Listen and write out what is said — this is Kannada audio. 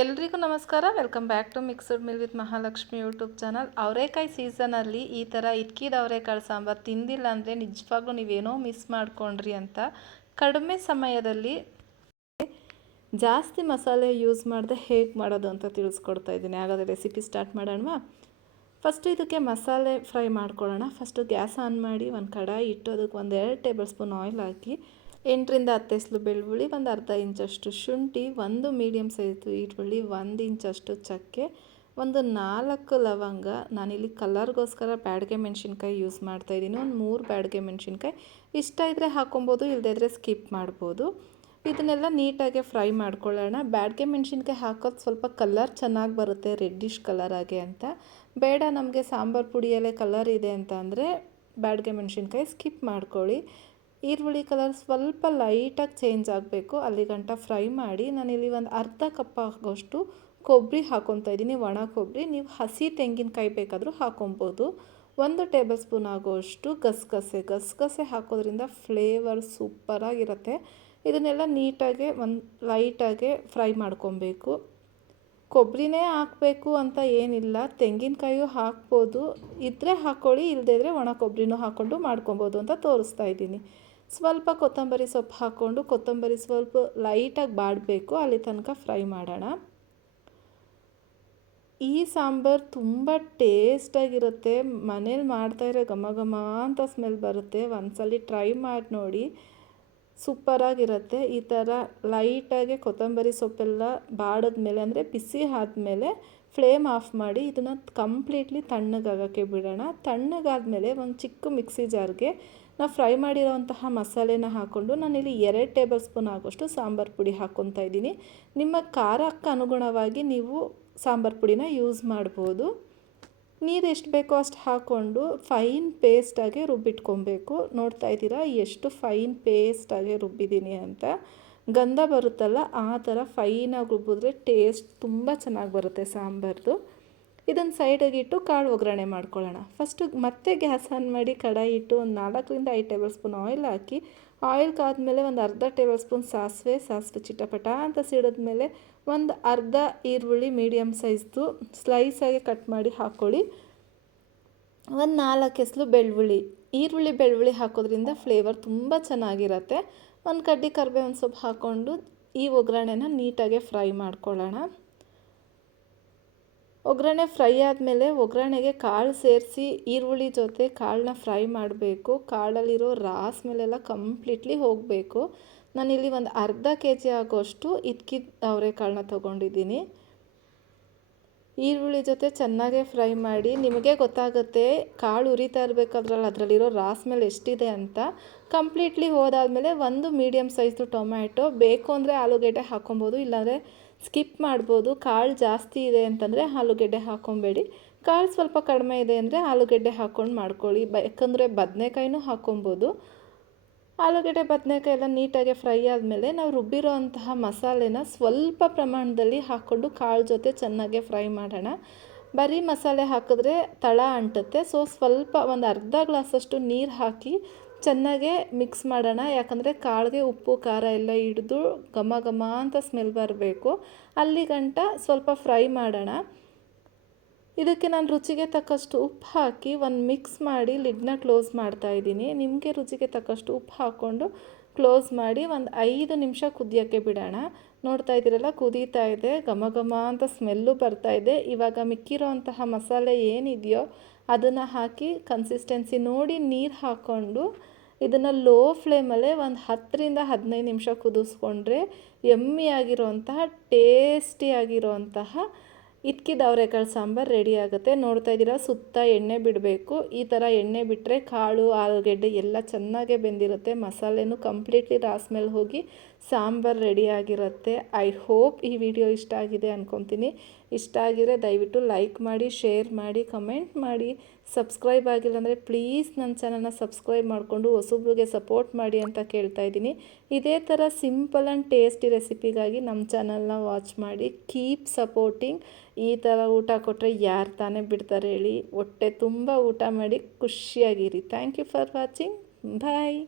ಎಲ್ರಿಗೂ ನಮಸ್ಕಾರ. Welcome back to mixed meal with Mahalakshmi YouTube channel. ಅವರೆಕಾಯಿ ಸೀಸನಲ್ಲಿ ಈ ಥರ ಇಟ್ಕಿದ ಅವರೆಕಾಳು ಸಾಂಬಾರು ತಿಂದಿಲ್ಲ ಅಂದರೆ ನಿಜವಾಗ್ಲೂ ನೀವೇನೋ ಮಿಸ್ ಮಾಡ್ಕೊಂಡ್ರಿ ಅಂತ. ಕಡಿಮೆ ಸಮಯದಲ್ಲಿ ಜಾಸ್ತಿ ಮಸಾಲೆ ಯೂಸ್ ಮಾಡದೆ ಹೇಗೆ ಮಾಡೋದು ಅಂತ ತಿಳಿಸ್ಕೊಡ್ತಾ ಇದ್ದೀನಿ. ಹಾಗಾದರೆ ರೆಸಿಪಿ ಸ್ಟಾರ್ಟ್ ಮಾಡೋಣವಾ? ಫಸ್ಟು ಇದಕ್ಕೆ ಮಸಾಲೆ ಫ್ರೈ ಮಾಡ್ಕೊಳ್ಳೋಣ. ಫಸ್ಟು ಗ್ಯಾಸ್ ಆನ್ ಮಾಡಿ ಒಂದು ಕಡಾಯಿ ಇಟ್ಟು ಅದಕ್ಕೆ 1-2 ಟೇಬಲ್ ಸ್ಪೂನ್ ಆಯಿಲ್ ಹಾಕಿ 8ರಿಂದ 10 ಎಸ್ಲು ಬೆಳ್ಳುಳ್ಳಿ, ಒಂದು ಅರ್ಧ ಇಂಚಷ್ಟು ಶುಂಠಿ, ಒಂದು ಮೀಡಿಯಮ್ ಸೈಜು ಈರುಳ್ಳಿ, 1 ಇಂಚಷ್ಟು ಚಕ್ಕೆ, ಒಂದು 4 ಲವಂಗ. ನಾನಿಲ್ಲಿ ಕಲರ್ಗೋಸ್ಕರ ಬ್ಯಾಡಗೆ ಮೆಣಸಿನ್ಕಾಯಿ ಯೂಸ್ ಮಾಡ್ತಾಯಿದ್ದೀನಿ. ಒಂದು 3 ಬ್ಯಾಡಗೆ ಮೆಣಸಿನ್ಕಾಯಿ. ಇಷ್ಟ ಇದ್ದರೆ ಹಾಕೊಬೋದು, ಇಲ್ಲದಿದ್ದರೆ ಸ್ಕಿಪ್ ಮಾಡ್ಬೋದು. ಇದನ್ನೆಲ್ಲ ನೀಟಾಗಿ ಫ್ರೈ ಮಾಡ್ಕೊಳ್ಳೋಣ. ಬ್ಯಾಡಗೆ ಮೆಣಸಿನ್ಕಾಯಿ ಹಾಕೋದು ಸ್ವಲ್ಪ ಕಲರ್ ಚೆನ್ನಾಗಿ ಬರುತ್ತೆ, ರೆಡ್ಡಿಶ್ ಕಲರ್ ಆಗಿ ಅಂತ. ಬೇಡ ನಮಗೆ ಸಾಂಬಾರು ಪುಡಿಯಲ್ಲೇ ಕಲರ್ ಇದೆ ಅಂತ ಅಂದರೆ ಬ್ಯಾಡಗೆ ಮೆಣಸಿನ್ಕಾಯಿ ಸ್ಕಿಪ್ ಮಾಡ್ಕೊಳ್ಳಿ. ಈರುಳ್ಳಿ ಕಲರ್ ಸ್ವಲ್ಪ ಲೈಟಾಗಿ ಚೇಂಜ್ ಆಗಬೇಕು, ಅಲ್ಲಿಗಂಟ ಫ್ರೈ ಮಾಡಿ. ನಾನಿಲ್ಲಿ ಒಂದು ಅರ್ಧ ಕಪ್ ಆಗೋಷ್ಟು ಕೊಬ್ಬರಿ ಹಾಕ್ಕೊತಾ ಇದ್ದೀನಿ, ಒಣ ಕೊಬ್ಬರಿ. ನೀವು ಹಸಿ ತೆಂಗಿನಕಾಯಿ ಬೇಕಾದರೂ ಹಾಕೊಬೋದು. 1 ಟೇಬಲ್ ಸ್ಪೂನ್ ಆಗೋಷ್ಟು ಗಸಗಸೆ ಹಾಕೋದ್ರಿಂದ ಫ್ಲೇವರ್ ಸೂಪರಾಗಿರುತ್ತೆ. ಇದನ್ನೆಲ್ಲ ನೀಟಾಗಿ ಲೈಟಾಗೆ ಫ್ರೈ ಮಾಡ್ಕೊಬೇಕು. ಕೊಬ್ಬರಿನೇ ಹಾಕಬೇಕು ಅಂತ ಏನಿಲ್ಲ, ತೆಂಗಿನಕಾಯಿಯೂ ಹಾಕ್ಬೋದು, ಇದ್ದರೆ ಹಾಕ್ಕೊಳ್ಳಿ, ಇಲ್ಲದಿದ್ದರೆ ಒಣ ಕೊಬ್ಬರಿನೂ ಹಾಕ್ಕೊಂಡು ಮಾಡ್ಕೊಬೋದು ಅಂತ ತೋರಿಸ್ತಾ ಇದ್ದೀನಿ. ಸ್ವಲ್ಪ ಕೊತ್ತಂಬರಿ ಸೊಪ್ಪು ಹಾಕ್ಕೊಂಡು ಕೊತ್ತಂಬರಿ ಸ್ವಲ್ಪ ಲೈಟಾಗಿ ಬಾಡಬೇಕು, ಅಲ್ಲಿ ತನಕ ಫ್ರೈ ಮಾಡೋಣ. ಈ ಸಾಂಬಾರು ತುಂಬ ಟೇಸ್ಟಾಗಿರುತ್ತೆ. ಮನೇಲಿ ಮಾಡ್ತಾಯಿದ್ರೆ ಘಮ ಘಮ ಅಂತ ಸ್ಮೆಲ್ ಬರುತ್ತೆ. ಒಂದ್ಸಲ ಟ್ರೈ ಮಾಡಿ ನೋಡಿ, ಸೂಪರಾಗಿರುತ್ತೆ. ಈ ಥರ ಲೈಟಾಗಿ ಕೊತ್ತಂಬರಿ ಸೊಪ್ಪೆಲ್ಲ ಬಾಡಿದ್ಮೇಲೆ ಅಂದರೆ ಬಿಸಿ ಆದಮೇಲೆ ಫ್ಲೇಮ್ ಆಫ್ ಮಾಡಿ ಇದನ್ನು ಕಂಪ್ಲೀಟ್ಲಿ ತಣ್ಣಗಾಗೋಕ್ಕೆ ಬಿಡೋಣ. ತಣ್ಣಗಾದಮೇಲೆ ಒಂದು ಚಿಕ್ಕ ಮಿಕ್ಸಿ ಜಾರ್ಗೆ ನಾವು ಫ್ರೈ ಮಾಡಿರೋಂತಹ ಮಸಾಲೆನ ಹಾಕ್ಕೊಂಡು ನಾನಿಲ್ಲಿ 2 ಟೇಬಲ್ ಸ್ಪೂನ್ ಆಗೋಷ್ಟು ಸಾಂಬಾರು ಪುಡಿ ಹಾಕ್ಕೊತಾ ಇದ್ದೀನಿ. ನಿಮ್ಮ ಖಾರಕ್ಕೆ ಅನುಗುಣವಾಗಿ ನೀವು ಸಾಂಬಾರು ಪುಡಿನ ಯೂಸ್ ಮಾಡ್ಬೋದು. ನೀರು ಎಷ್ಟು ಬೇಕೋ ಅಷ್ಟು ಹಾಕ್ಕೊಂಡು ಫೈನ್ ಪೇಸ್ಟಾಗಿ ರುಬ್ಬಿಟ್ಕೊಬೇಕು. ನೋಡ್ತಾ ಇದ್ದೀರಾ ಎಷ್ಟು ಫೈನ್ ಪೇಸ್ಟಾಗಿ ರುಬ್ಬಿದ್ದೀನಿ ಅಂತ. ಗಂಧ ಬರುತ್ತಲ್ಲ ಆ ಥರ ಫೈನಾಗಿ ರುಬ್ಬಿದ್ರೆ ಟೇಸ್ಟ್ ತುಂಬ ಚೆನ್ನಾಗಿ ಬರುತ್ತೆ ಸಾಂಬಾರ್ದು. ಇದನ್ನು ಸೈಡಿಗೆ ಇಟ್ಟು ಕಾಳು ಒಗ್ಗರಣೆ ಮಾಡ್ಕೊಳ್ಳೋಣ. ಫಸ್ಟು ಮತ್ತೆ ಗ್ಯಾಸ್ ಆನ್ ಮಾಡಿ ಕಡಾಯಿ ಇಟ್ಟು ಒಂದು 4ರಿಂದ 5 ಟೇಬಲ್ ಸ್ಪೂನ್ ಆಯಿಲ್ ಹಾಕಿ, ಆಯಿಲ್ ಕಾದ್ಮೇಲೆ ಒಂದು ಅರ್ಧ ಟೇಬಲ್ ಸ್ಪೂನ್ ಸಾಸಿವೆ ಚಿಟಪಟ ಅಂತ ಸಿಡಿದ್ಮೇಲೆ ಒಂದು ಅರ್ಧ ಈರುಳ್ಳಿ ಮೀಡಿಯಮ್ ಸೈಜ್ದು ಸ್ಲೈಸಾಗಿ ಕಟ್ ಮಾಡಿ ಹಾಕ್ಕೊಳ್ಳಿ. ಒಂದು 4 ಎಸ್ಲು ಬೆಳ್ಳುಳ್ಳಿ. ಬೆಳ್ಳುಳ್ಳಿ ಹಾಕೋದ್ರಿಂದ ಫ್ಲೇವರ್ ತುಂಬ ಚೆನ್ನಾಗಿರುತ್ತೆ. ಒಂದು ಕಡ್ಡಿ ಕರಿಬೇವಿನ ಸೊಪ್ಪು ಹಾಕ್ಕೊಂಡು ಈ ಒಗ್ಗರಣೆನ ನೀಟಾಗಿ ಫ್ರೈ ಮಾಡ್ಕೊಳ್ಳೋಣ. ಒಗ್ಗರಣೆ ಫ್ರೈ ಆದಮೇಲೆ ಒಗ್ಗರಣೆಗೆ ಕಾಳು ಸೇರಿಸಿ ಈರುಳ್ಳಿ ಜೊತೆ ಕಾಳನ್ನ ಫ್ರೈ ಮಾಡಬೇಕು. ಕಾಳಲ್ಲಿರೋ ರಾಸ್ ಮೇಲೆಲ್ಲ ಕಂಪ್ಲೀಟ್ಲಿ ಹೋಗಬೇಕು. ನಾನಿಲ್ಲಿ ಒಂದು ಅರ್ಧ kg ಆಗೋಷ್ಟು ಇದ್ಕಿದ ಅವರೆಕಾಳನ್ನ ತೊಗೊಂಡಿದ್ದೀನಿ. ಈರುಳ್ಳಿ ಜೊತೆ ಚೆನ್ನಾಗೇ ಫ್ರೈ ಮಾಡಿ. ನಿಮಗೆ ಗೊತ್ತಾಗುತ್ತೆ ಕಾಳು ಉರಿತಾ ಇರಬೇಕಾದ್ರಲ್ಲಿ ಅದರಲ್ಲಿರೋ ರಾಸ್ ಮೇಲೆ ಎಷ್ಟಿದೆ ಅಂತ. ಕಂಪ್ಲೀಟ್ಲಿ ಹೋದಾದಮೇಲೆ ಒಂದು ಮೀಡಿಯಮ್ ಸೈಜ್ದು ಟೊಮ್ಯಾಟೊ, ಬೇಕು ಅಂದರೆ ಆಲೂಗೆಡ್ಡೆ ಹಾಕ್ಕೊಬೋದು, ಇಲ್ಲಾಂದರೆ ಸ್ಕಿಪ್ ಮಾಡ್ಬೋದು. ಕಾಳು ಜಾಸ್ತಿ ಇದೆ ಅಂತಂದರೆ ಆಲೂಗೆಡ್ಡೆ ಹಾಕ್ಕೊಬೇಡಿ. ಕಾಳು ಸ್ವಲ್ಪ ಕಡಿಮೆ ಇದೆ ಅಂದರೆ ಆಲೂಗೆಡ್ಡೆ ಹಾಕ್ಕೊಂಡು ಮಾಡ್ಕೊಳ್ಳಿ. ಯಾಕಂದರೆ ಬದನೆಕಾಯಿನೂ ಹಾಕ್ಕೊಬೋದು. ಆಲೂಗೆಡ್ಡೆ ಬದನೆಕಾಯಿ ಎಲ್ಲ ನೀಟಾಗಿ ಫ್ರೈ ಆದಮೇಲೆ ನಾವು ರುಬ್ಬಿರೋ ಅಂತಹ ಮಸಾಲೆನ ಸ್ವಲ್ಪ ಪ್ರಮಾಣದಲ್ಲಿ ಹಾಕ್ಕೊಂಡು ಕಾಳು ಜೊತೆ ಚೆನ್ನಾಗಿ ಫ್ರೈ ಮಾಡೋಣ. ಬರೀ ಮಸಾಲೆ ಹಾಕಿದ್ರೆ ತಳ ಅಂಟುತ್ತೆ. ಸೊ ಸ್ವಲ್ಪ ಒಂದು ಅರ್ಧ ಗ್ಲಾಸಷ್ಟು ನೀರು ಹಾಕಿ ಚೆನ್ನಾಗೆ ಮಿಕ್ಸ್ ಮಾಡೋಣ. ಯಾಕಂದರೆ ಕಾಳಿಗೆ ಉಪ್ಪು ಖಾರ ಎಲ್ಲ ಹಿಡಿದು ಘಮ ಘಮ ಅಂತ ಸ್ಮೆಲ್ ಬರಬೇಕು. ಅಲ್ಲಿಗಂಟ ಸ್ವಲ್ಪ ಫ್ರೈ ಮಾಡೋಣ. ಇದಕ್ಕೆ ನಾನು ರುಚಿಗೆ ತಕ್ಕಷ್ಟು ಉಪ್ಪು ಹಾಕಿ ಒಂದು ಮಿಕ್ಸ್ ಮಾಡಿ ಲಿಡ್ನ ಕ್ಲೋಸ್ ಮಾಡ್ತಾಯಿದ್ದೀನಿ. ನಿಮಗೆ ರುಚಿಗೆ ತಕ್ಕಷ್ಟು ಉಪ್ಪು ಹಾಕ್ಕೊಂಡು ಕ್ಲೋಸ್ ಮಾಡಿ ಒಂದು 5 ನಿಮಿಷ ಕುದಿಯೋಕ್ಕೆ ಬಿಡೋಣ. ನೋಡ್ತಾ ಇದ್ದೀರಲ್ಲ ಕುದೀತಾ ಇದೆ, ಘಮ ಘಮ ಅಂತ ಸ್ಮೆಲ್ಲು ಬರ್ತಾ ಇದೆ. ಇವಾಗ ಮಿಕ್ಕಿರೋ ಅಂತಹ ಮಸಾಲೆ ಏನಿದೆಯೋ ಅದನ್ನು ಹಾಕಿ ಕನ್ಸಿಸ್ಟೆನ್ಸಿ ನೋಡಿ ನೀರು ಹಾಕ್ಕೊಂಡು ಇದನ್ನು ಲೋ ಫ್ಲೇಮಲ್ಲೇ ಒಂದು 10ರಿಂದ 15 ನಿಮಿಷ ಕುದಿಸ್ಕೊಂಡ್ರೆ ಯಮ್ಮಿಯಾಗಿರೋಂತಹ ಟೇಸ್ಟಿಯಾಗಿರೋಂತಹ ಇದ್ಕಿದ ಅವರೆಕಾಳು ಸಾಂಬಾರು ರೆಡಿ ಆಗುತ್ತೆ. ನೋಡ್ತಾ ಇದ್ದೀರಾ ಸುತ್ತ ಎಣ್ಣೆ ಬಿಡಬೇಕು. ಈ ಥರ ಎಣ್ಣೆ ಬಿಟ್ಟರೆ ಕಾಳು ಆಲೂಗೆಡ್ಡೆ ಎಲ್ಲ ಚೆನ್ನಾಗೇ ಬೆಂದಿರುತ್ತೆ. ಮಸಾಲೆನೂ ಕಂಪ್ಲೀಟ್ಲಿ ರಾಸ್ ಮೇಲೆ ಹೋಗಿ ಸಾಂಬಾರು ರೆಡಿಯಾಗಿರುತ್ತೆ. ಐ ಹೋಪ್ ಈ ವಿಡಿಯೋ ಇಷ್ಟ ಆಗಿದೆ ಅಂದ್ಕೊತೀನಿ. ಇಷ್ಟ ಆಗಿದರೆ ದಯವಿಟ್ಟು ಲೈಕ್ ಮಾಡಿ, ಶೇರ್ ಮಾಡಿ, ಕಮೆಂಟ್ ಮಾಡಿ. ಸಬ್ಸ್ಕ್ರೈಬ್ ಆಗಿಲ್ಲ ಅಂದರೆ ಪ್ಲೀಸ್ ನನ್ನ ಚಾನಲ್ನ ಸಬ್ಸ್ಕ್ರೈಬ್ ಮಾಡಿಕೊಂಡು ಹೊಸಬ್ರಿಗೆ ಸಪೋರ್ಟ್ ಮಾಡಿ ಅಂತ ಕೇಳ್ತಾ ಇದ್ದೀನಿ. ಇದೇ ಥರ ಸಿಂಪಲ್ ಆ್ಯಂಡ್ ಟೇಸ್ಟಿ ರೆಸಿಪಿಗಾಗಿ ನಮ್ಮ ಚಾನಲ್ನ ವಾಚ್ ಮಾಡಿ. Keep supporting. ಈ ಥರ ಊಟ ಕೊಟ್ಟರೆ ಯಾರು ತಾನೇ ಬಿಡ್ತಾರೆ ಹೇಳಿ. ಹೊಟ್ಟೆ ತುಂಬ ಊಟ ಮಾಡಿ ಖುಷಿಯಾಗಿರಿ. Thank you for watching. Bye.